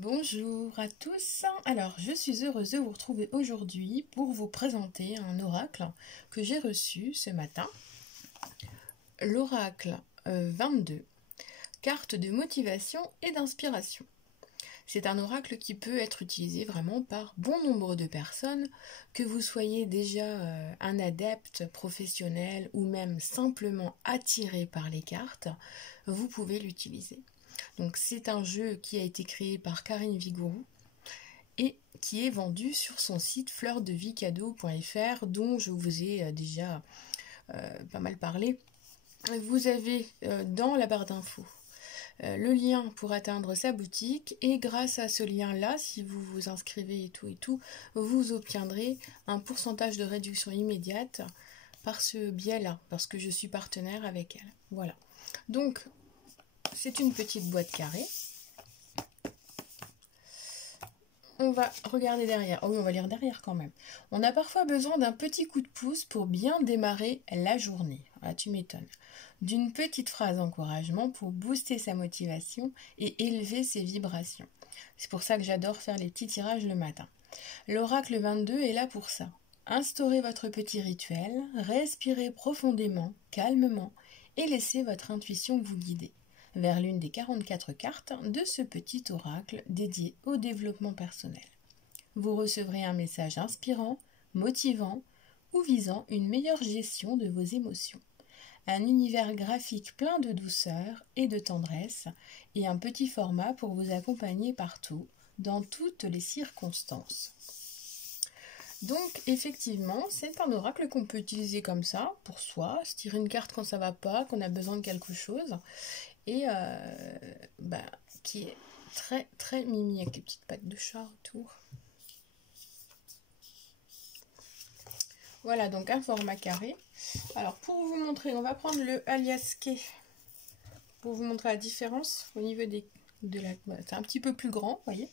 Bonjour à tous. Alors, je suis heureuse de vous retrouver aujourd'hui pour vous présenter un oracle que j'ai reçu ce matin. L'oracle 22, carte de motivation et d'inspiration. C'est un oracle qui peut être utilisé vraiment par bon nombre de personnes, que vous soyez déjà un adepte professionnel ou même simplement attiré par les cartes, vous pouvez l'utiliser. Donc c'est un jeu qui a été créé par Karine Vigouroux et qui est vendu sur son site fleurdevicadeau.fr dont je vous ai déjà pas mal parlé. Vous avez dans la barre d'infos le lien pour atteindre sa boutique et grâce à ce lien-là, si vous vous inscrivez et tout, vous obtiendrez un pourcentage de réduction immédiate par ce biais-là, parce que je suis partenaire avec elle. Voilà. Donc, c'est une petite boîte carrée. On va regarder derrière. Oh oui, on va lire derrière quand même. On a parfois besoin d'un petit coup de pouce pour bien démarrer la journée. Ah, tu m'étonnes. D'une petite phrase d'encouragement pour booster sa motivation et élever ses vibrations. C'est pour ça que j'adore faire les petits tirages le matin. L'oracle 22 est là pour ça. Instaurez votre petit rituel, respirez profondément, calmement et laissez votre intuition vous guider vers l'une des 44 cartes de ce petit oracle dédié au développement personnel. Vous recevrez un message inspirant, motivant ou visant une meilleure gestion de vos émotions. Un univers graphique plein de douceur et de tendresse et un petit format pour vous accompagner partout, dans toutes les circonstances. Donc effectivement, c'est un oracle qu'on peut utiliser comme ça, pour soi, se tirer une carte quand ça va pas, qu'on a besoin de quelque chose, et qui est très très mimi avec les petites pattes de chat autour. Voilà, donc un format carré. Alors pour vous montrer, on va prendre le alias K pour vous montrer la différence au niveau c'est un petit peu plus grand, vous voyez.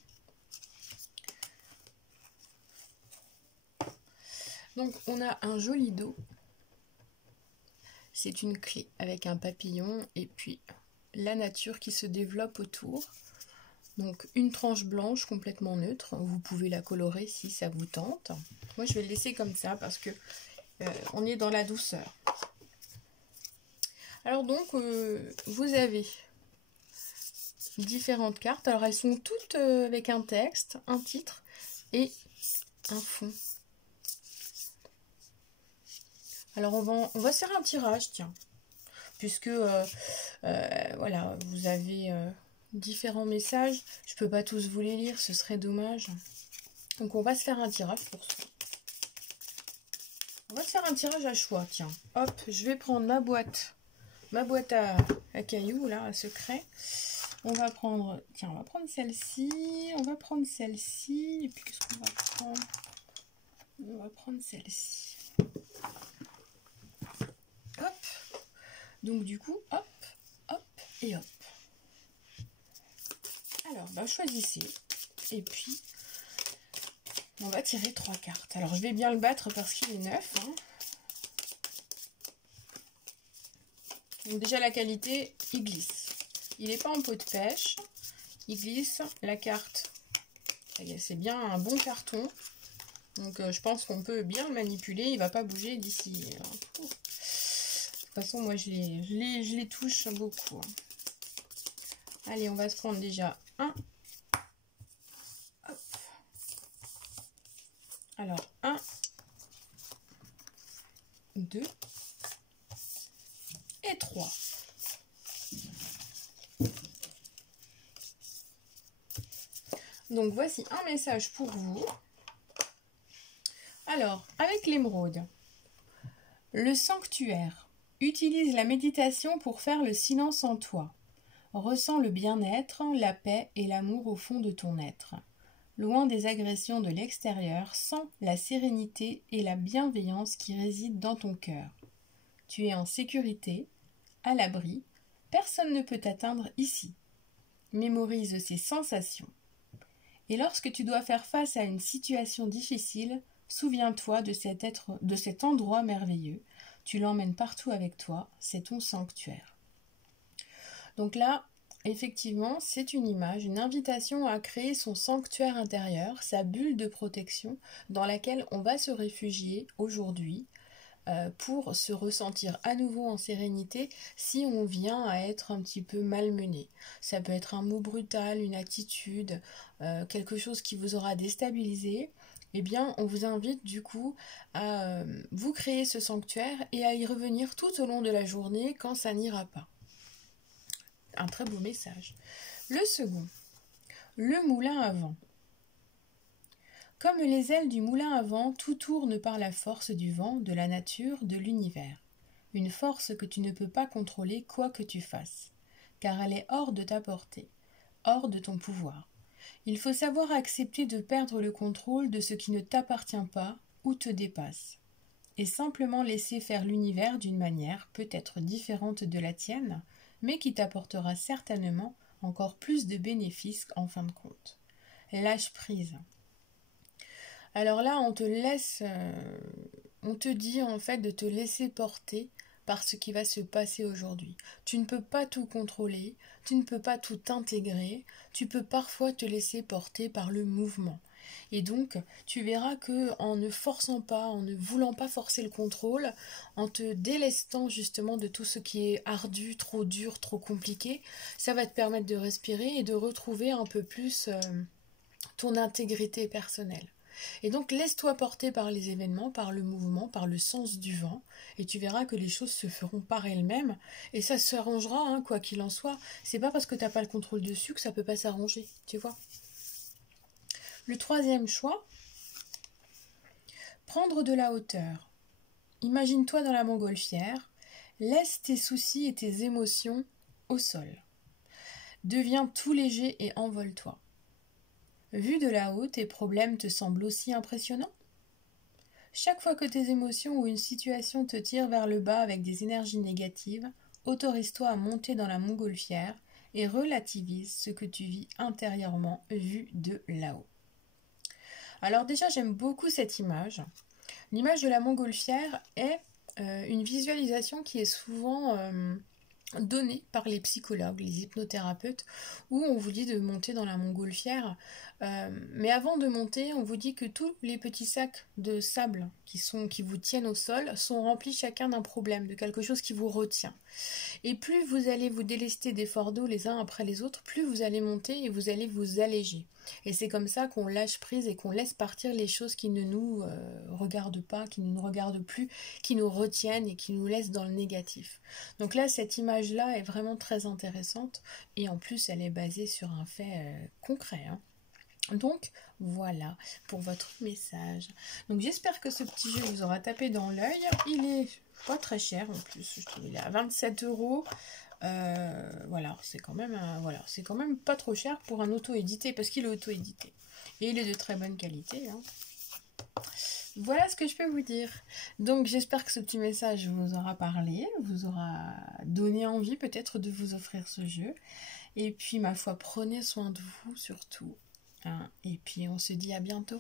Donc on a un joli dos. C'est une clé avec un papillon et puis la nature qui se développe autour. Donc une tranche blanche complètement neutre. Vous pouvez la colorer si ça vous tente. Moi je vais le laisser comme ça parce que on est dans la douceur. Alors donc vous avez différentes cartes. Alors elles sont toutes avec un texte, un titre et un fond. Alors on va se faire un tirage, tiens, puisque voilà, vous avez différents messages. Je peux pas tous vous les lire, ce serait dommage. Donc on va se faire un tirage pour ça. On va se faire un tirage à choix, tiens. Hop, je vais prendre ma boîte à cailloux, là, à secret. On va prendre, tiens, on va prendre celle-ci, on va prendre celle-ci, et puis qu'est-ce qu'on va prendre? On va prendre celle-ci. Hop. Donc du coup, hop, hop et hop. Alors, choisissez. Et puis, on va tirer 3 cartes. Alors, je vais bien le battre parce qu'il est neuf. Hein. Donc déjà, la qualité, il glisse. Il n'est pas en peau de pêche. Il glisse. La carte, c'est bien un bon carton. Donc, je pense qu'on peut bien le manipuler. Il ne va pas bouger d'ici. De toute façon, moi, je les touche beaucoup. Allez, on va se prendre déjà un. Hop. Alors, 1, 2 et 3. Donc, voici un message pour vous. Alors, avec l'émeraude, le sanctuaire. Utilise la méditation pour faire le silence en toi. Ressens le bien-être, la paix et l'amour au fond de ton être. Loin des agressions de l'extérieur, sens la sérénité et la bienveillance qui résident dans ton cœur. Tu es en sécurité, à l'abri, personne ne peut t'atteindre ici. Mémorise ces sensations. Et lorsque tu dois faire face à une situation difficile, souviens-toi de cet endroit merveilleux. Tu l'emmènes partout avec toi, c'est ton sanctuaire. Donc là, effectivement, c'est une image, une invitation à créer son sanctuaire intérieur, sa bulle de protection dans laquelle on va se réfugier aujourd'hui pour se ressentir à nouveau en sérénité si on vient à être un petit peu malmené. Ça peut être un mot brutal, une attitude, quelque chose qui vous aura déstabilisé. Eh bien, on vous invite du coup à vous créer ce sanctuaire et à y revenir tout au long de la journée quand ça n'ira pas. Un très beau message. Le second, le moulin à vent. Comme les ailes du moulin à vent, tout tourne par la force du vent, de la nature, de l'univers. Une force que tu ne peux pas contrôler quoi que tu fasses, car elle est hors de ta portée, hors de ton pouvoir. Il faut savoir accepter de perdre le contrôle de ce qui ne t'appartient pas ou te dépasse, et simplement laisser faire l'univers d'une manière peut-être différente de la tienne, mais qui t'apportera certainement encore plus de bénéfices en fin de compte. Lâche prise. Alors là, on te dit en fait de te laisser porter par ce qui va se passer aujourd'hui. Tu ne peux pas tout contrôler, tu ne peux pas tout intégrer, tu peux parfois te laisser porter par le mouvement. Et donc, tu verras que en ne forçant pas, en ne voulant pas forcer le contrôle, en te délestant justement de tout ce qui est ardu, trop dur, trop compliqué, ça va te permettre de respirer et de retrouver un peu plus ton intégrité personnelle. Et donc laisse-toi porter par les événements, par le mouvement, par le sens du vent, et tu verras que les choses se feront par elles-mêmes, et ça s'arrangera, hein, quoi qu'il en soit. C'est pas parce que t'as pas le contrôle dessus que ça peut pas s'arranger, tu vois. Le troisième choix, prendre de la hauteur. Imagine-toi dans la montgolfière, laisse tes soucis et tes émotions au sol. Deviens tout léger et envole-toi. Vu de là-haut, tes problèmes te semblent aussi impressionnants? Chaque fois que tes émotions ou une situation te tirent vers le bas avec des énergies négatives, autorise-toi à monter dans la montgolfière et relativise ce que tu vis intérieurement vu de là-haut. Alors déjà, j'aime beaucoup cette image. L'image de la montgolfière est une visualisation qui est souvent donnée par les psychologues, les hypnothérapeutes, où on vous dit de monter dans la montgolfière. Mais avant de monter, on vous dit que tous les petits sacs de sable qui vous tiennent au sol sont remplis chacun d'un problème, de quelque chose qui vous retient. Et plus vous allez vous délester d'efforts d'eau les uns après les autres, plus vous allez monter et vous allez vous alléger. Et c'est comme ça qu'on lâche prise et qu'on laisse partir les choses qui ne nous regardent pas, qui ne nous regardent plus, qui nous retiennent et qui nous laissent dans le négatif. Donc là, cette image-là est vraiment très intéressante et en plus, elle est basée sur un fait concret, hein. Donc voilà pour votre message. Donc j'espère que ce petit jeu vous aura tapé dans l'œil. Il est pas très cher en plus, je trouve il est à 27 €. Voilà, c'est quand même pas trop cher pour un auto-édité parce qu'il est auto-édité et il est de très bonne qualité, hein. Voilà ce que je peux vous dire. Donc j'espère que ce petit message vous aura parlé, vous aura donné envie peut-être de vous offrir ce jeu. Et puis ma foi, prenez soin de vous surtout. Hein, et puis on se dit à bientôt.